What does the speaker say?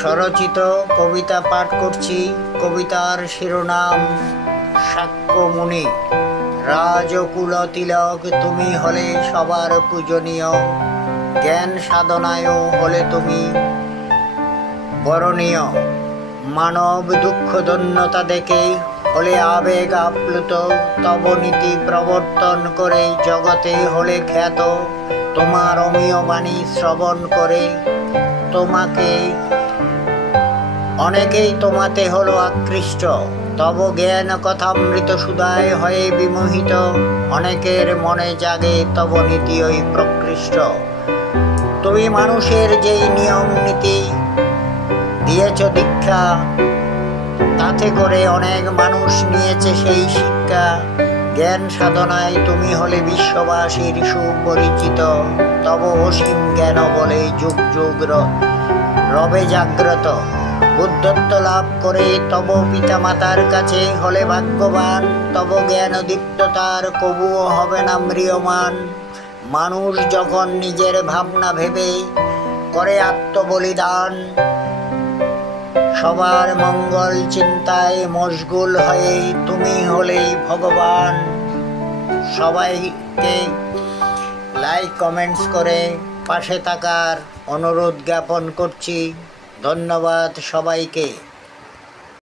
স্বরচিত কবিতা পাঠ করছি। কবিতার শিরোনাম শাক্যমুনি। রাজকুল তিলক তুমি হলে সবার পূজনীয়, জ্ঞান সাধনায়ও হলে তুমি বরণীয়। মানব দুঃখ দৈন্যতা দেখে হলে আবেগ আপ্লুত, তব নীতি প্রবর্তন করে জগতে হলে খ্যাত। তোমার অমীয় বাণী শ্রবণ করে তোমাকে অনেকেই তোমাতে হলো আকৃষ্ট। তব জ্ঞান কথামৃত সুধায় হয়ে বিমোহিত, অনেকের মনে জাগে তব নীতি ওই প্রকৃষ্ট। তুমি মানুষের যেই নিয়ম নীতি দিয়েছ দীক্ষা, তাতে করে অনেক মানুষ নিয়েছে সেই শিক্ষা। জ্ঞান সাধনায় তুমি হলে বিশ্ববাসীর সুপরিচিত, তব অসীম জ্ঞান বলে যুগ যুগ রবে জাগ্রত। বুদ্ধত্ব লাভ করে তব পিতামাতার কাছে হলে ভাগ্যবান, তব জ্ঞান দীপ্ততার কবুও হবে না ম্রিয়মান। মানুষ যখন নিজের ভাবনা ভেবে করে আত্মবলিদান, সবার মঙ্গল চিন্তায় মশগুল হয়ে তুমি হলেই ভগবান। সবাইকে লাইক কমেন্টস করে পাশে থাকার অনুরোধ জ্ঞাপন করছি। ধন্যবাদ সবাইকে।